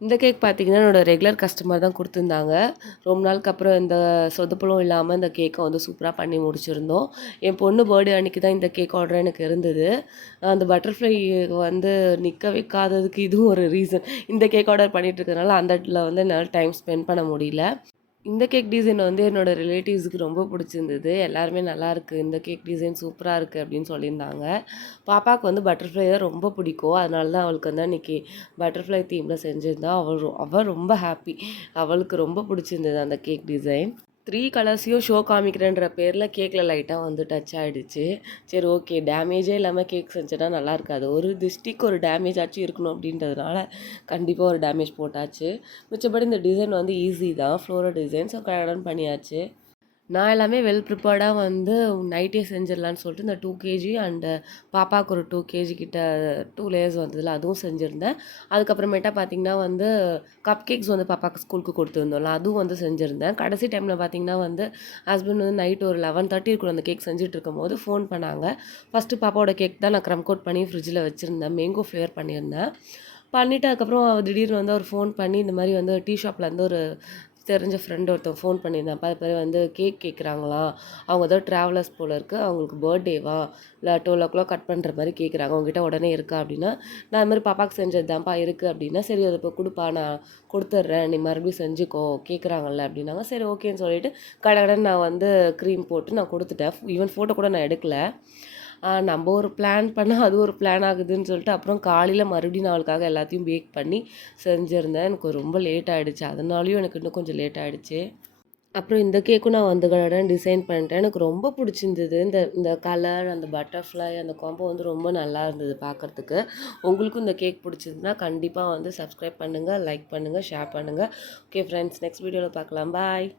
இந்த கேக் பார்த்தீங்கன்னா, என்னோட ரெகுலர் கஸ்டமர் தான் குடுத்துருந்தாங்க. ரொம்ப நாளுக்கு அப்புறம் இந்த சொதப்பலும் இல்லாம இந்த கேக்க வந்து சூப்பரா பண்ணி முடிச்சிருந்தோம். என் பொண்ணு பர்த்டே அன்னைக்கு தான் இந்த கேக் ஆர்டர் எனக்கு இருந்தது. அந்த பட்டர்ஃப்ளை வந்து நிக்க வைக்காததுக்கு இதுவும் ஒரு ரீசன். இந்த கேக் ஆர்டர் பண்ணிட்டு இருக்கறனால அந்த இடத்துல வந்து என்னால டைம் ஸ்பெண்ட் பண்ண முடியல. இந்த கேக் டிசைன் வந்து என்னோட ரிலேட்டிவ்ஸ்க்கு ரொம்ப பிடிச்சிருந்தது. எல்லாருமே நல்லாயிருக்கு, இந்த கேக் டிசைன் சூப்பரா இருக்கு அப்படின்னு சொல்லியிருந்தாங்க. பாப்பாவுக்கு வந்து பட்டர்ஃப்ளை தான் ரொம்ப பிடிக்கும். அதனால தான் அவளுக்கு வந்து அன்னைக்கு பட்டர்ஃப்ளை தீம்ல செஞ்சிருந்தா. அவ ரொம்ப ஹாப்பி. அவளுக்கு ரொம்ப பிடிச்சிருந்தது அந்த கேக் டிசைன். 3 கலர்ஸையும் ஷோ காமிக்கிறேன்ற பேரில் கேக்கில் லைட்டாக வந்து டச் ஆகிடுச்சு. சரி ஓகே, டேமேஜே இல்லாமல் கேக் செஞ்சேன்னா நல்லா இருக்காது. ஒரு திஷ்டிக்கு ஒரு டேமேஜ் ஆச்சும் இருக்கணும் அப்படின்றதுனால கண்டிப்பாக ஒரு டேமேஜ் போட்டாச்சு. மிச்சப்படி இந்த டிசைன் வந்து ஈஸி தான், ஃப்ளோரல் டிசைன். ஸோ கடகடன்னு பண்ணியாச்சு. நான் எல்லாமே வெல் ப்ரிப்பேர்டாக வந்து நைட்டே செஞ்சிடலான்னு சொல்லிட்டு இந்த 2 கேஜி அண்டு பாப்பாவுக்கு ஒரு 2 கேஜி கிட்ட 2 லேயர்ஸ் வந்ததில்ல, அதுவும் செஞ்சுருந்தேன். அதுக்கப்புறமேட்டா பார்த்திங்கன்னா வந்து கப் கேக்ஸ் வந்து பாப்பாவுக்கு ஸ்கூலுக்கு கொடுத்துருந்தோம்ல, அதுவும் வந்து செஞ்சுருந்தேன். கடைசி டைமில் பார்த்திங்கன்னா வந்து ஹஸ்பண்ட் வந்து நைட் ஒரு 11:30 இருக்கும் அந்த கேக் செஞ்சுட்டு இருக்கும்போது ஃபோன் பண்ணாங்க. ஃபஸ்ட்டு பாப்பாவோட கேக் தான் நான் க்ரம் கோட் பண்ணி ஃப்ரிட்ஜில் வச்சுருந்தேன். மேங்கோ ஃப்ளேவர் பண்ணியிருந்தேன். பண்ணிவிட்டு அதுக்கப்புறம் திடீர்னு வந்து ஒரு ஃபோன் பண்ணி இந்த மாதிரி வந்து டீ ஷாப்லேருந்து ஒரு தெரிஞ்ச ஃப்ரெண்ட் ஒருத்தன் ஃபோன் பண்ணியிருந்தான்ப்பா. அது மாதிரி வந்து கேக் கேட்குறாங்களாம். அவங்க ஏதோ ட்ராவலர்ஸ் போல இருக்குது, அவங்களுக்கு பர்த்டேவா இல்லை 12 கட் பண்ணுற மாதிரி கேட்குறாங்க, உங்ககிட்ட உடனே இருக்கா அப்படின்னா. நான் அது மாதிரி பாப்பாவுக்கு செஞ்சது தான்ப்பா இருக்குது அப்படின்னா. சரி அதை இப்போ கொடுப்பா, நான் கொடுத்துட்றேன், நீ மறுபடியும் செஞ்சுக்கோ கேட்குறாங்கல்ல அப்படின்னாங்க. சரி ஓகேன்னு சொல்லிட்டு கடகடன்னு நான் வந்து க்ரீம் போட்டு நான் கொடுத்துட்டேன். ஈவன் ஃபோட்டோ கூட நான் எடுக்கல. நம்ம ஒரு பிளான் பண்ணால் அது ஒரு பிளான் ஆகுதுன்னு சொல்லிட்டு அப்புறம் காலையில் மறுபடியும் நான் அவளுக்காக எல்லாத்தையும் பேக் பண்ணி செஞ்சுருந்தேன். எனக்கு ரொம்ப லேட் ஆகிடுச்சு, அதனாலையும் எனக்கு இன்னும் கொஞ்சம் லேட் ஆகிடுச்சு. அப்புறம் இந்த கேக்கும் நான் வந்து கடகடன்னு டிசைன் பண்ணிட்டேன். எனக்கு ரொம்ப பிடிச்சிருந்தது. இந்த இந்த கலர், அந்த பட்டர்ஃப்ளை, அந்த காம்போ வந்து ரொம்ப நல்லா இருந்தது பார்க்குறதுக்கு. உங்களுக்கும் இந்த கேக் பிடிச்சிருந்துன்னா கண்டிப்பாக வந்து சப்ஸ்கிரைப் பண்ணுங்கள், லைக் பண்ணுங்கள், ஷேர் பண்ணுங்கள். ஓகே ஃப்ரெண்ட்ஸ், நெக்ஸ்ட் வீடியோவில் பார்க்கலாம். பாய்.